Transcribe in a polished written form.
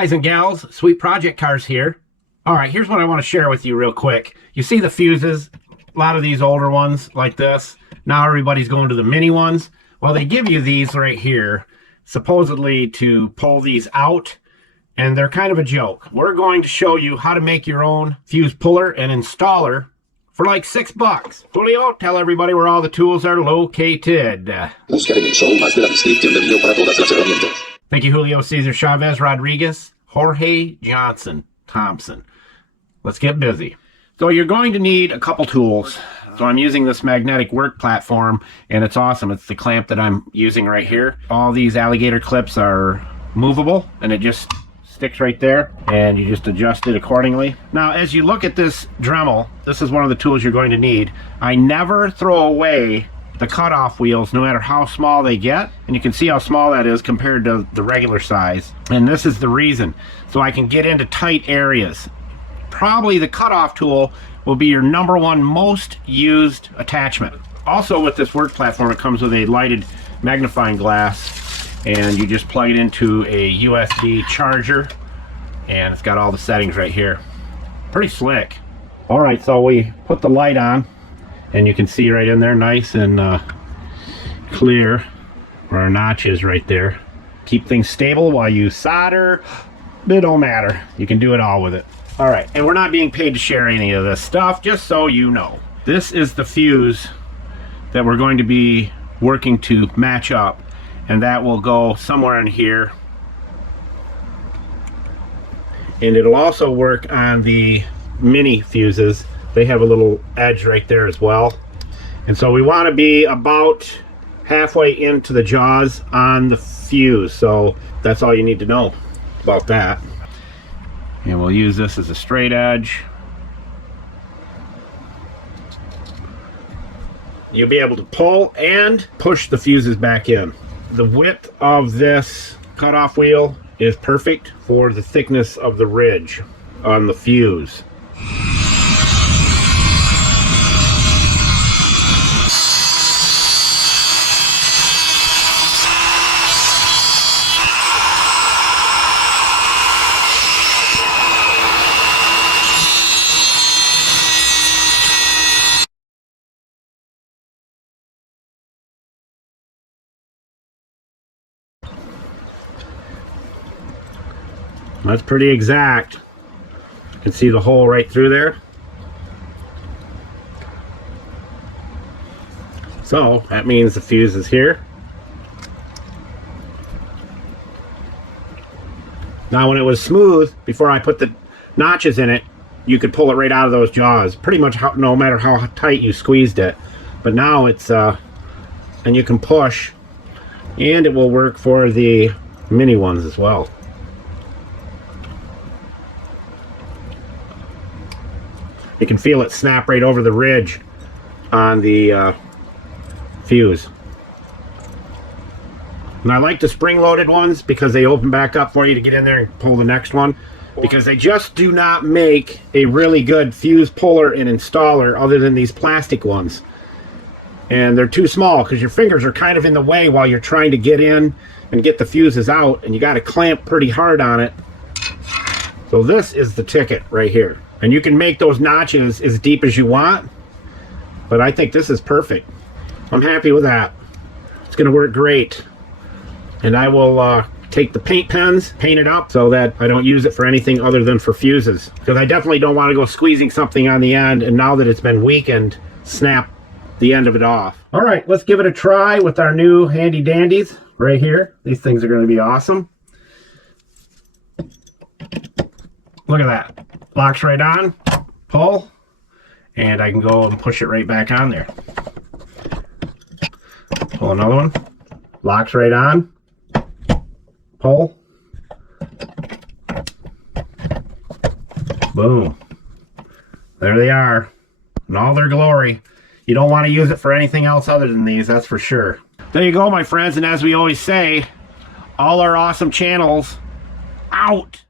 guys and gals, Sweet Project Cars here. All right, here's what I want to share with you real quick. You see the fuses, a lot of these older ones like this. Now everybody's going to the mini ones. Well, they give you these right here, supposedly to pull these out, and they're kind of a joke. We're going to show you how to make your own fuse puller and installer for like $6. Julio, tell everybody where all the tools are located. Thank you, Julio Cesar Chavez Rodriguez, Jorge Johnson Thompson. Let's get busy. So you're going to need a couple tools. So I'm using this magnetic work platform, and it's awesome. It's the clamp that I'm using right here. All these alligator clips are movable, and it just sticks right there, and you just adjust it accordingly. Now, as you look at this Dremel, this is one of the tools you're going to need. I never throw away the cutoff wheels, no matter how small they get, and you can see how small that is compared to the regular size. And this is the reason, so I can get into tight areas. Probably the cutoff tool will be your #1 most used attachment. Also, with this work platform, it comes with a lighted magnifying glass, and you just plug it into a USB charger, and it's got all the settings right here. Pretty slick. All right, so we put the light on, and you can see right in there, nice and clear, where our notch is right there. Keep things stable while you solder. It don't matter. You can do it all with it. All right, and we're not being paid to share any of this stuff, just so you know. This is the fuse that we're going to be working to match up, and that will go somewhere in here. And it'll also work on the mini fuses. They have a little edge right there as well. And so we want to be about halfway into the jaws on the fuse. So that's all you need to know about that. And we'll use this as a straight edge. You'll be able to pull and push the fuses back in. The width of this cutoff wheel is perfect for the thickness of the ridge on the fuse. That's pretty exact. You can see the hole right through there. So that means the fuse is here. Now when it was smooth, before I put the notches in it, you could pull it right out of those jaws. Pretty much no matter how tight you squeezed it. But now it's, and you can push, and it will work for the mini ones as well. You can feel it snap right over the ridge on the fuse. And I like the spring-loaded ones because they open back up for you to get in there and pull the next one. Because they just do not make a really good fuse puller and installer other than these plastic ones. And they're too small because your fingers are kind of in the way while you're trying to get in and get the fuses out, and you got to clamp pretty hard on it. So this is the ticket right here. And you can make those notches as deep as you want, but I think this is perfect. I'm happy with that. It's going to work great. And I will take the paint pens, paint it up so that I don't use it for anything other than for fuses. Because I definitely don't want to go squeezing something on the end, and now that it's been weakened, snap the end of it off. All right, let's give it a try with our new handy dandies right here. These things are going to be awesome. Look at that. Locks right on, pull, and I can go and push it right back on there. Pull another one, locks right on, pull, boom. There they are in all their glory. You don't want to use it for anything else other than these, that's for sure. There you go, my friends, and as we always say, all our awesome channels out.